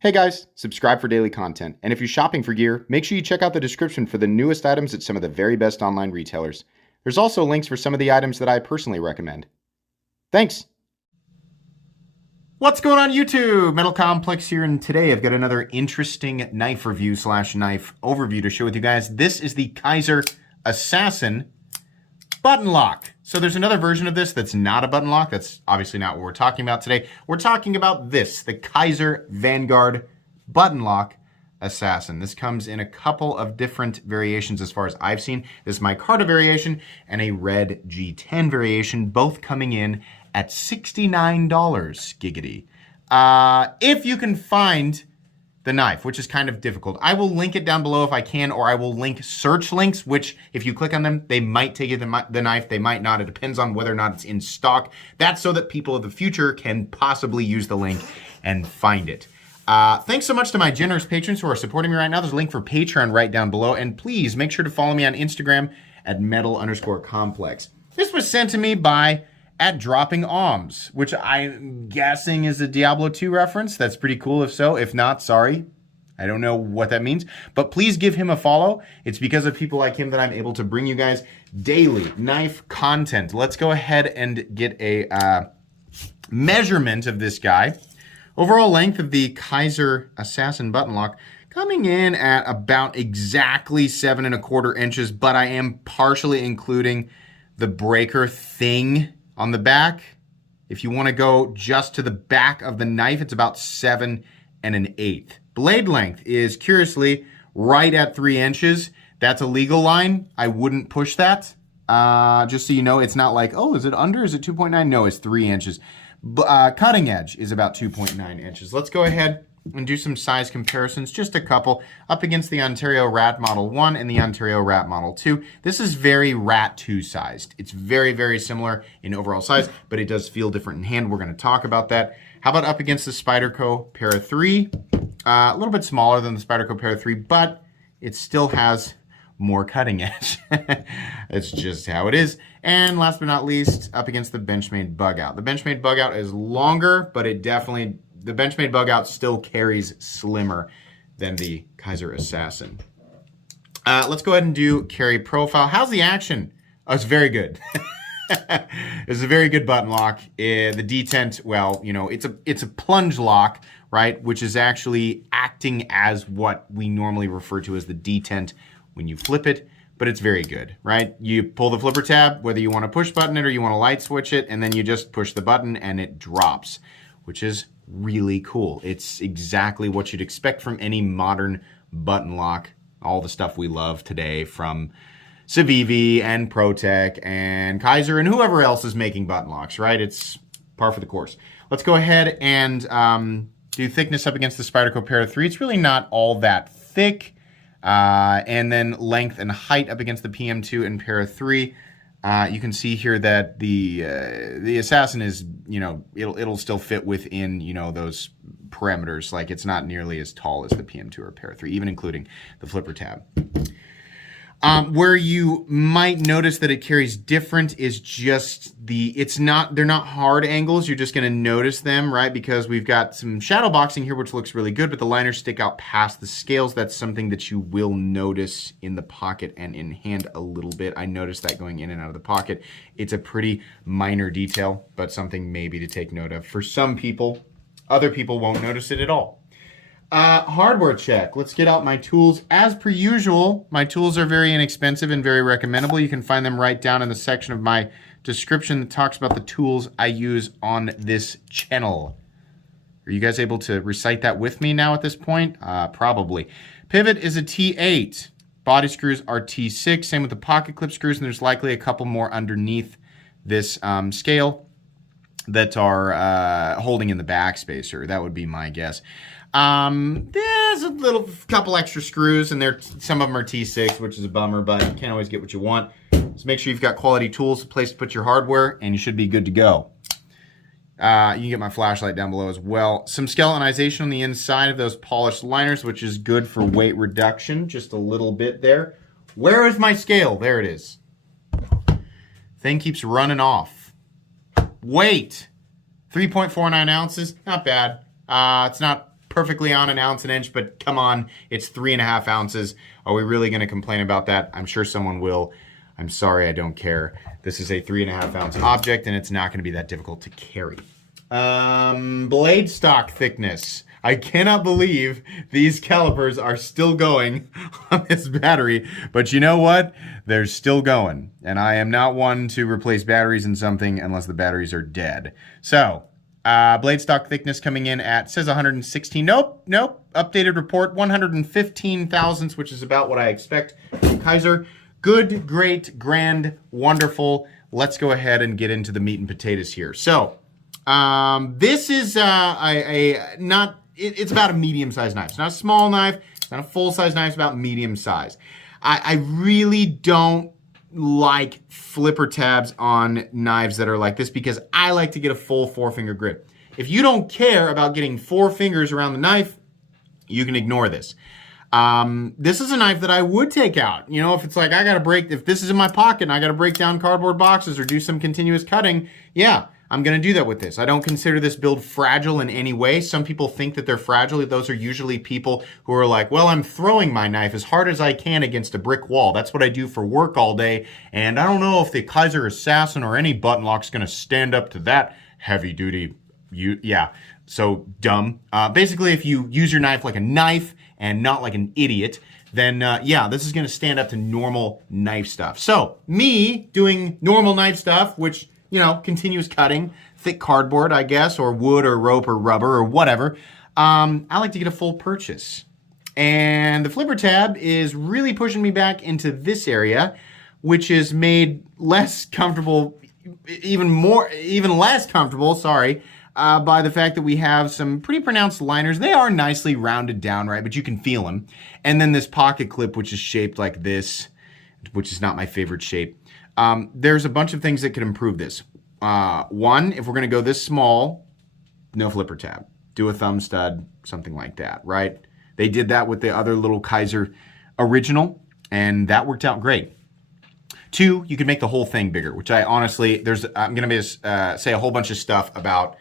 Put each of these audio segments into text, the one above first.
Hey guys, subscribe for daily content. And if you're shopping for gear, make sure you check out the description for the newest items at some of the very best online retailers. There's also links for some of the items that I personally recommend. Thanks! What's going on YouTube? Metal Complex here, and today I've got another interesting knife review / knife overview to share with you guys. This is the Kizer Assassin button lock. So there's another version of this that's not a button lock. That's obviously not what we're talking about today. We're talking about this, the Kizer Vanguard button lock Assassin. This comes in a couple of different variations as far as I've seen. This Micarta variation and a red G10 variation, both coming in at $69 giggity. If you can find the knife, which is kind of difficult. I will link it down below if I can, or I will link search links, which if you click on them, they might take you to the knife, they might not. It depends on whether or not it's in stock. That's so that people of the future can possibly use the link and find it. Thanks so much to my generous patrons who are supporting me right now. There's a link for Patreon right down below, and please make sure to follow me on Instagram at metal_complex. This was sent to me by @droppingalms, which I'm guessing is a Diablo 2 reference. That's pretty cool if so. If not, sorry. I don't know what that means. But please give him a follow. It's because of people like him that I'm able to bring you guys daily knife content. Let's go ahead and get a measurement of this guy. Overall length of the Kizer Assassin button lock coming in at about exactly 7¼ inches, but I am partially including the breaker thing on the back. If you want to go just to the back of the knife, it's about 7 1/8. Blade length is curiously right at 3 inches. That's a legal line. I wouldn't push that. Just so you know, it's not like, oh, is it under? Is it 2.9? No, it's 3 inches. Cutting edge is about 2.9 inches. Let's go ahead and do some size comparisons, just a couple, up against the Ontario Rat Model 1 and the Ontario Rat Model 2. This is very Rat 2 sized. It's very, very similar in overall size, but it does feel different in hand. We're going to talk about that. How about up against the Spyderco Para 3? A little bit smaller than the Spyderco Para 3, but it still has more cutting edge. It's just how it is. And last but not least, up against the Benchmade Bug Out. The Benchmade Bug Out is longer, but it definitely, the Benchmade Bug Out still carries slimmer than the Kizer Assassin. Let's go ahead and do carry profile. How's the action? Oh, it's very good. It's a very good button lock. The detent, well, you know, it's a plunge lock, right? Which is actually acting as what we normally refer to as the detent when you flip it, but it's very good, right? You pull the flipper tab, whether you want to push button it or you want to light switch it, and then you just push the button and it drops, which is really cool. It's exactly what you'd expect from any modern button lock. All the stuff we love today from Civivi and ProTech and Kizer and whoever else is making button locks, right? It's par for the course. Let's go ahead and do thickness up against the Spyderco Para 3. It's really not all that thick. And then length and height up against the PM2 and Para 3. You can see here that the Assassin is, you know, it'll still fit within, you know, those parameters. Like, it's not nearly as tall as the PM2 or Para 3, even including the flipper tab. Where you might notice that it carries different is just they're not hard angles. You're just going to notice them, right? Because we've got some shadow boxing here, which looks really good, but the liners stick out past the scales. That's something that you will notice in the pocket and in hand a little bit. I noticed that going in and out of the pocket. It's a pretty minor detail, but something maybe to take note of. For some people, other people won't notice it at all. Hardware check. Let's get out my tools. As per usual, my tools are very inexpensive and very recommendable. You can find them right down in the section of my description that talks about the tools I use on this channel. Are you guys able to recite that with me now at this point? Probably. Pivot is a T8. Body screws are T6. Same with the pocket clip screws, and there's likely a couple more underneath this scale that are holding in the backspacer. That would be my guess. There's a couple extra screws, and some of them are T6, which is a bummer, but you can't always get what you want. Just make sure you've got quality tools, a place to put your hardware, and you should be good to go. You can get my flashlight down below as well. Some skeletonization on the inside of those polished liners, which is good for weight reduction, just a little bit there. Where is my scale? There it is. Thing keeps running off. Weight, 3.49 ounces, not bad. It's not perfectly on an ounce an inch, but come on, it's 3.5 ounces. Are we really going to complain about that? I'm sure someone will. I'm sorry, I don't care. This is a 3.5 ounce object, and it's not going to be that difficult to carry. Blade stock thickness. I cannot believe these calipers are still going on this battery, but you know what? They're still going, and I am not one to replace batteries in something unless the batteries are dead. So, blade stock thickness coming in at, says 116. Nope. Updated report, 115 thousandths, which is about what I expect from Kizer. Good, great, grand, wonderful. Let's go ahead and get into the meat and potatoes here. So, this is it's about a medium-sized knife. It's not a small knife. It's not a full-size knife. It's about medium size. I really don't like flipper tabs on knives that are like this because I like to get a full 4-finger grip. If you don't care about getting 4 fingers around the knife, you can ignore this. This is a knife that I would take out. You know, if it's like if this is in my pocket and I gotta break down cardboard boxes or do some continuous cutting, yeah, I'm going to do that with this. I don't consider this build fragile in any way. Some people think that they're fragile. Those are usually people who are like, well, I'm throwing my knife as hard as I can against a brick wall. That's what I do for work all day. And I don't know if the Kizer Assassin or any button lock's going to stand up to that heavy duty. Yeah, so dumb. Basically, if you use your knife like a knife and not like an idiot, then yeah, this is going to stand up to normal knife stuff. So me doing normal knife stuff, which, you know, continuous cutting, thick cardboard, I guess, or wood or rope or rubber or whatever. I like to get a full purchase. And the flipper tab is really pushing me back into this area, which is made less comfortable, even less comfortable, sorry, by the fact that we have some pretty pronounced liners. They are nicely rounded down, right? But you can feel them. And then this pocket clip, which is shaped like this, which is not my favorite shape. There's a bunch of things that could improve this. One, if we're going to go this small, no flipper tab. Do a thumb stud, something like that, right? They did that with the other little Kizer original, and that worked out great. Two, you could make the whole thing bigger, which I honestly, I'm going to say a whole bunch of stuff about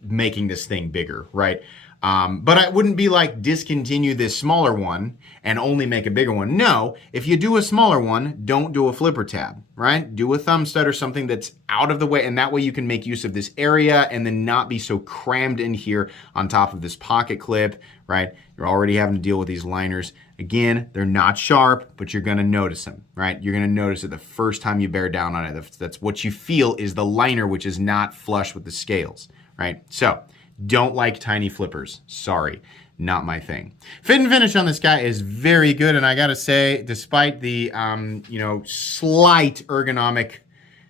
making this thing bigger, right? But I wouldn't be like discontinue this smaller one and only make a bigger one. No, if you do a smaller one, don't do a flipper tab, right? Do a thumb stud or something that's out of the way, and that way you can make use of this area and then not be so crammed in here on top of this pocket clip, right? You're already having to deal with these liners. Again, they're not sharp, but you're gonna notice them, right? You're gonna notice it the first time you bear down on it. That's what you feel is the liner, which is not flush with the scales, right? So, don't like tiny flippers. Sorry, not my thing. Fit and finish on this guy is very good, and I gotta say, despite the slight ergonomic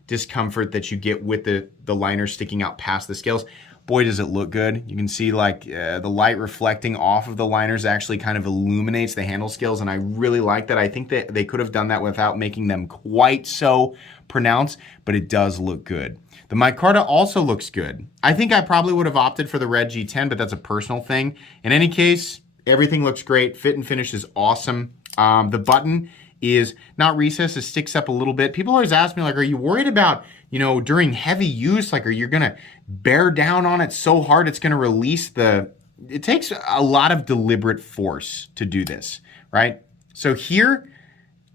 discomfort that you get with the liner sticking out past the scales, boy, does it look good. You can see like the light reflecting off of the liners actually kind of illuminates the handle scales, and I really like that. I think that they could have done that without making them quite so pronounced, but it does look good. The Micarta also looks good. I think I probably would have opted for the red G10, but that's a personal thing. In any case, everything looks great. Fit and finish is awesome. The button is not recessed. It sticks up a little bit. People always ask me, like, are you worried about, during heavy use, like, are you going to bear down on it so hard it's going to release it takes a lot of deliberate force to do this, right? So here,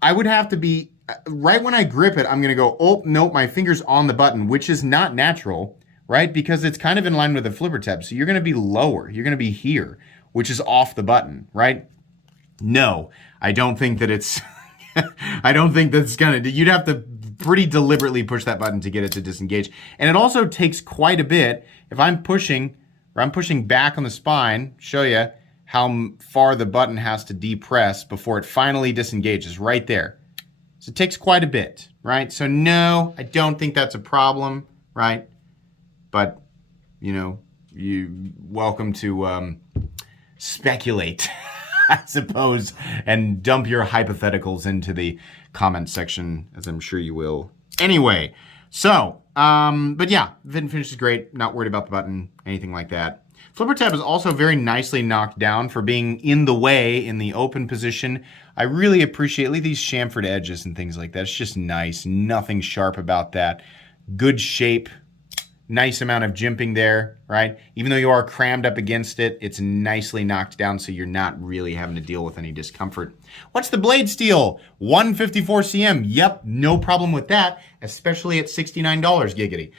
I would have to be, right when I grip it, I'm going to go, oh, nope, my finger's on the button, which is not natural, right? Because it's kind of in line with the flipper tab. So you're going to be lower. You're going to be here, which is off the button, right? No, I don't think that it's, I don't think that's going to, you'd have to pretty deliberately push that button to get it to disengage. And it also takes quite a bit. If I'm pushing back on the spine, show you how far the button has to depress before it finally disengages right there. So it takes quite a bit, right? So no, I don't think that's a problem, right? But, you're welcome to speculate, I suppose, and dump your hypotheticals into the comment section, as I'm sure you will. Anyway, so, but yeah, fit and finish is great. Not worried about the button, anything like that. Flipper tab is also very nicely knocked down for being in the way in the open position. I really appreciate these chamfered edges and things like that. It's just nice. Nothing sharp about that. Good shape. Nice amount of jimping there, right? Even though you are crammed up against it, it's nicely knocked down so you're not really having to deal with any discomfort. What's the blade steel? 154 cm. Yep, no problem with that, especially at $69, giggity.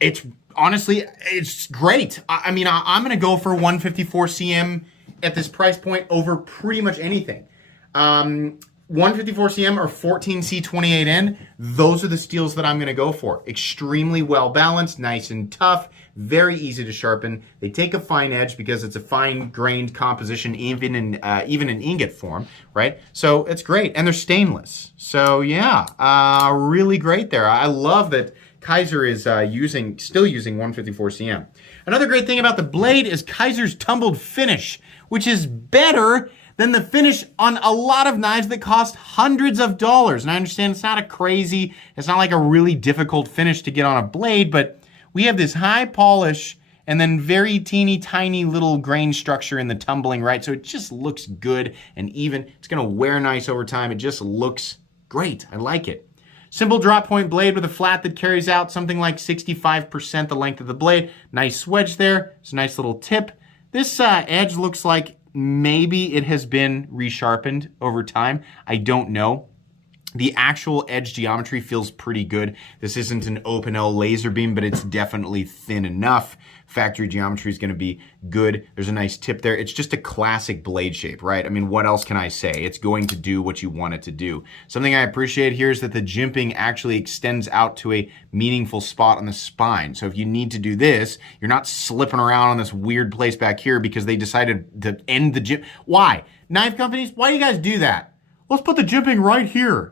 It's honestly, it's great. I mean, I'm going to go for 154 cm at this price point over pretty much anything. 154 cm or 14C28N, those are the steels that I'm going to go for. Extremely well balanced, nice and tough, very easy to sharpen. They take a fine edge because it's a fine grained composition, even in ingot form, right? So it's great, and they're stainless. So yeah, really great there. I love that Kizer is still using 154 cm. Another great thing about the blade is Kizer's Tumbled Finish, which is better than the finish on a lot of knives that cost hundreds of dollars. And I understand it's not it's not like a really difficult finish to get on a blade, but we have this high polish and then very teeny tiny little grain structure in the tumbling, right? So it just looks good and even. It's gonna wear nice over time. It just looks great. I like it. Simple drop point blade with a flat that carries out something like 65% the length of the blade. Nice wedge there. It's a nice little tip. This edge looks like maybe it has been resharpened over time. I don't know. The actual edge geometry feels pretty good. This isn't an open L laser beam, but it's definitely thin enough. Factory geometry is going to be good. There's a nice tip there. It's just a classic blade shape, right? I mean, what else can I say? It's going to do what you want it to do. Something I appreciate here is that the jimping actually extends out to a meaningful spot on the spine. So if you need to do this, you're not slipping around on this weird place back here because they decided to end the jimp. Why? Knife companies, why do you guys do that? Let's put the jimping right here.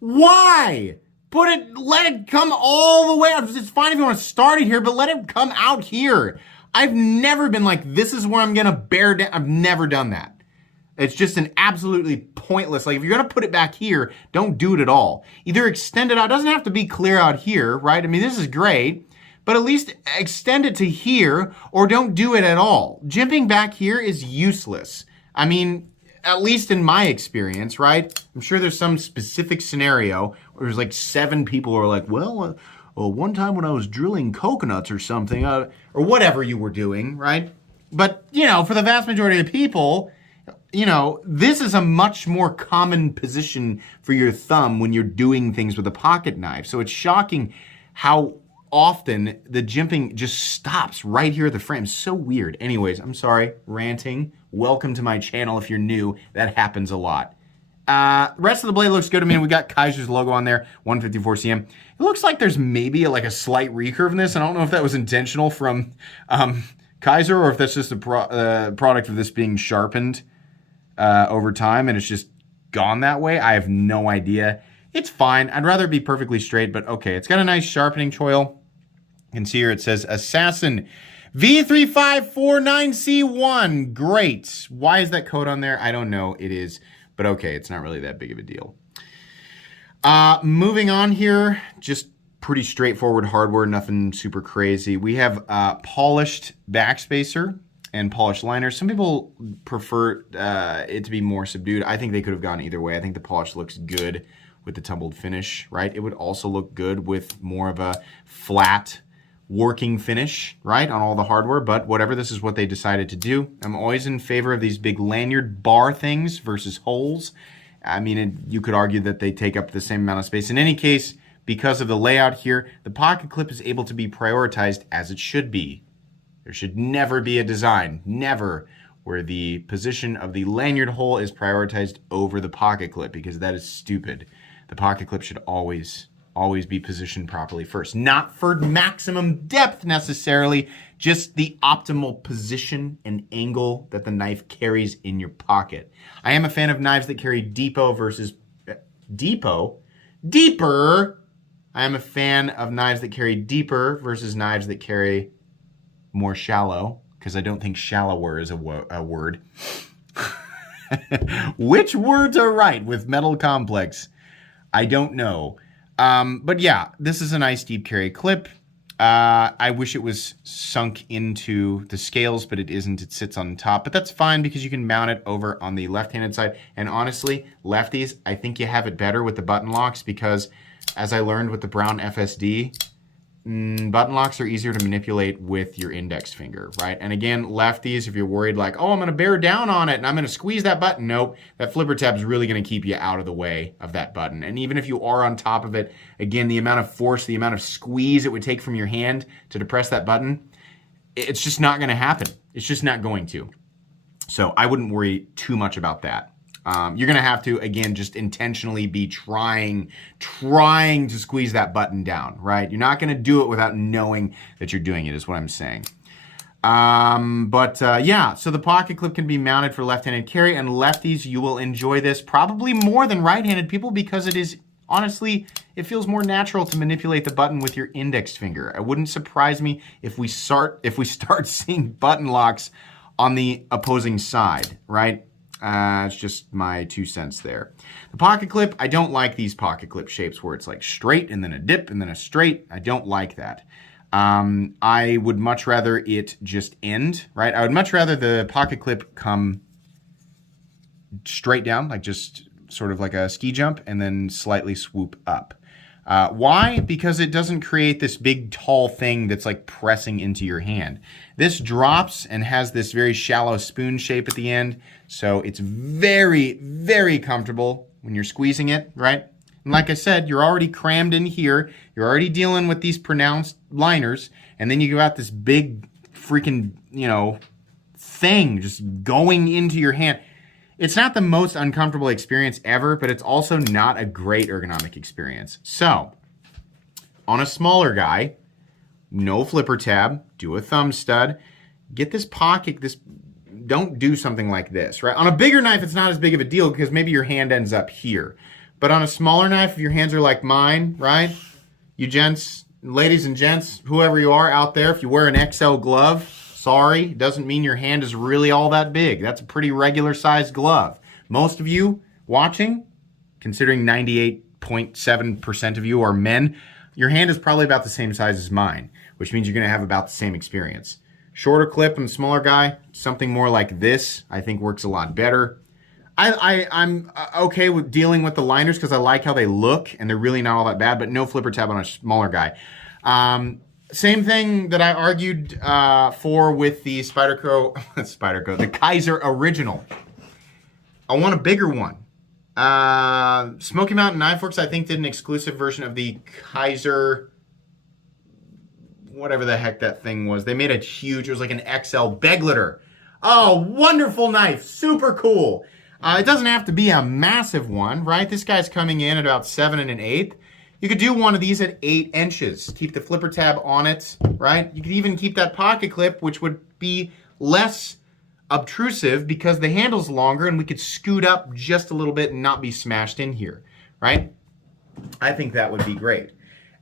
Why? Let it come all the way out. It's fine if you want to start it here, but let it come out here. I've never been like, this is where I'm going to bear down. I've never done that. It's just an absolutely pointless, like if you're going to put it back here, don't do it at all. Either extend it out. It doesn't have to be clear out here, right? I mean, this is great, but at least extend it to here or don't do it at all. Jimping back here is useless. I mean, at least in my experience, right? I'm sure there's some specific scenario where there's like 7 people who are like, well, one time when I was drilling coconuts or something, or whatever you were doing, right? But, you know, for the vast majority of the people, you know, this is a much more common position for your thumb when you're doing things with a pocket knife. So it's shocking how often the jimping just stops right here at the frame. So weird. Anyways, I'm sorry, ranting. Welcome to my channel if you're new. That happens a lot. Rest of the blade looks good. I mean, we got Kizer's logo on there, 154 cm. It looks like there's maybe like a slight recurve in this. I don't know if that was intentional from Kizer or if that's just a product of this being sharpened over time and it's just gone that way. I have no idea. It's fine. I'd rather it be perfectly straight, but okay. It's got a nice sharpening choil. You can see here it says Asassin V3549C1. Great. Why is that code on there? I don't know. It is, but okay. It's not really that big of a deal. Moving on here, just pretty straightforward hardware, nothing super crazy. We have polished backspacer and polished liners. Some people prefer it to be more subdued. I think they could have gone either way. I think the polish looks good with the tumbled finish, right? It would also look good with more of a flat working finish, right, on all the hardware, but whatever, this is what they decided to do. I'm always in favor of these big lanyard bar things versus holes. I mean, you could argue that they take up the same amount of space. In any case, because of the layout here, the pocket clip is able to be prioritized as it should be. There should never be a design, never, where the position of the lanyard hole is prioritized over the pocket clip, because that is stupid. The pocket clip should always be positioned properly first. Not for maximum depth necessarily, just the optimal position and angle that the knife carries in your pocket. I am a fan of knives that carry deeper. I am a fan of knives that carry deeper versus knives that carry more shallow, because I don't think shallower is a word. Which words are right with Metal Complex? I don't know. But yeah, this is a nice deep carry clip. I wish it was sunk into the scales, but it isn't. It sits on top, but that's fine because you can mount it over on the left-handed side. And honestly, lefties, I think you have it better with the button locks because as I learned with the Brown FSD, button locks are easier to manipulate with your index finger, right? And again, lefties, if you're worried like, oh, I'm going to bear down on it and I'm going to squeeze that button. Nope, that flipper tab is really going to keep you out of the way of that button. And even if you are on top of it, again, the amount of force, the amount of squeeze it would take from your hand to depress that button, it's just not going to happen. It's just not going to. So I wouldn't worry too much about that. You're going to have to, again, just intentionally be trying to squeeze that button down, right? You're not going to do it without knowing that you're doing it, is what I'm saying. Yeah, so the pocket clip can be mounted for left-handed carry, and lefties, you will enjoy this probably more than right-handed people because it is, honestly, it feels more natural to manipulate the button with your index finger. It wouldn't surprise me if we start seeing button locks on the opposing side, right? It's just my 2 cents there. The pocket clip, I don't like these pocket clip shapes where it's like straight and then a dip and then a straight. I don't like that. I would much rather it just end, right? I would much rather the pocket clip come straight down, like just sort of like a ski jump, and then slightly swoop up. Why? Because it doesn't create this big tall thing that's like pressing into your hand. This drops and has this very shallow spoon shape at the end, so it's very, very comfortable when you're squeezing it, right? And like I said, you're already crammed in here, you're already dealing with these pronounced liners, and then you go out this big freaking, thing just going into your hand. It's not the most uncomfortable experience ever, but it's also not a great ergonomic experience. So, on a smaller guy, no flipper tab, do a thumb stud, get this pocket, don't do something like this, right? On a bigger knife, it's not as big of a deal because maybe your hand ends up here. But on a smaller knife, if your hands are like mine, right? You gents, ladies and gents, whoever you are out there, if you wear an XL glove, sorry, doesn't mean your hand is really all that big. That's a pretty regular sized glove. Most of you watching, considering 98.7% of you are men, your hand is probably about the same size as mine, which means you're going to have about the same experience. Shorter clip and smaller guy, something more like this, I think works a lot better. I'm okay with dealing with the liners because I like how they look and they're really not all that bad, but no flipper tab on a smaller guy. Same thing that I argued for with the the Kizer Original. I want a bigger one. Smoky Mountain Knife Works, I think, did an exclusive version of the Kizer, whatever the heck that thing was. They made a huge, it was like an XL Begleiter. Oh, wonderful knife, super cool. It doesn't have to be a massive one, right? This guy's coming in at about 7 1/8. You could do one of these at 8 inches. Keep the flipper tab on it, right? You could even keep that pocket clip, which would be less obtrusive because the handle's longer and we could scoot up just a little bit and not be smashed in here, right? I think that would be great.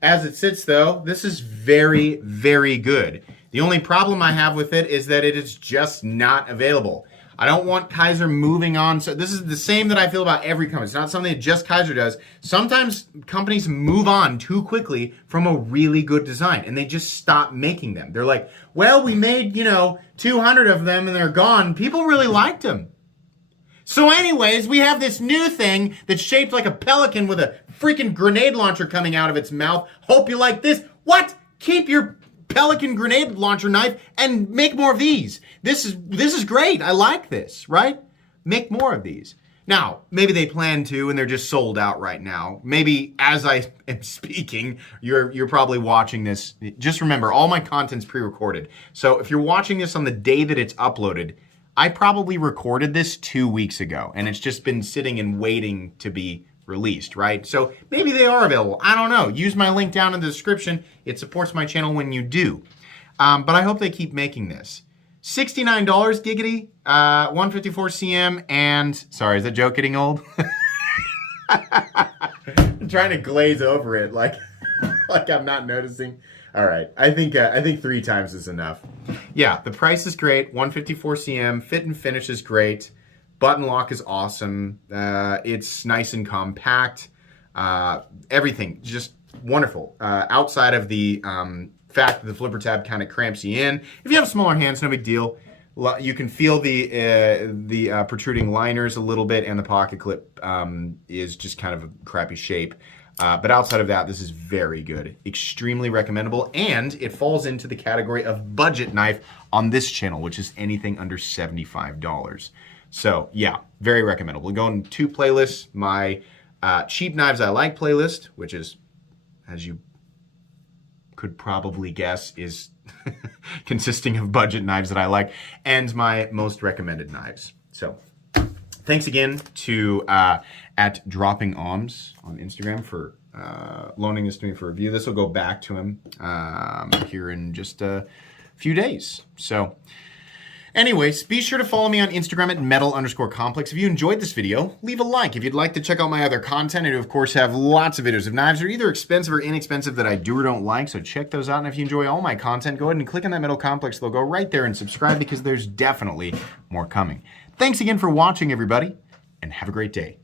As it sits though, this is very, very good. The only problem I have with it is that it is just not available. I don't want Kizer moving on. So this is the same that I feel about every company. It's not something that just Kizer does. Sometimes companies move on too quickly from a really good design and they just stop making them. They're like, well, we made, 200 of them and they're gone. People really liked them. So anyways, we have this new thing that's shaped like a pelican with a freaking grenade launcher coming out of its mouth. Hope you like this. What? Keep your pelican grenade launcher knife and make more of these. This is great. I like this, right? Make more of these. Now, maybe they plan to and they're just sold out right now. Maybe as I am speaking, you're probably watching this. Just remember, all my content's pre-recorded. So if you're watching this on the day that it's uploaded, I probably recorded this 2 weeks ago and it's just been sitting and waiting to be released, right? So maybe they are available. I don't know. Use my link down in the description. It supports my channel when you do. But I hope they keep making this. $69 giggity, 154 cm, and sorry, is that joke getting old? I'm trying to glaze over it like I'm not noticing. All right, I think 3 times is enough. Yeah, the price is great. 154 cm, fit and finish is great. Button lock is awesome. It's nice and compact. Everything just wonderful. Outside of the fact that the flipper tab kind of cramps you in. If you have smaller hands, no big deal. You can feel the protruding liners a little bit, and the pocket clip is just kind of a crappy shape. But outside of that, this is very good. Extremely recommendable. And it falls into the category of budget knife on this channel, which is anything under $75. So yeah, very recommendable. We'll go in 2 playlists. My Cheap Knives I Like playlist, which is, as you could probably guess, is consisting of budget knives that I like, and my most recommended knives. So thanks again to at Dropping Alms on Instagram for loaning this to me for review. This will go back to him here in just a few days. So anyways, be sure to follow me on Instagram at metal_complex. If you enjoyed this video, leave a like. If you'd like to check out my other content, I do, of course, have lots of videos of knives that are either expensive or inexpensive that I do or don't like, so check those out. And if you enjoy all my content, go ahead and click on that Metal Complex logo right there and subscribe, because there's definitely more coming. Thanks again for watching, everybody, and have a great day.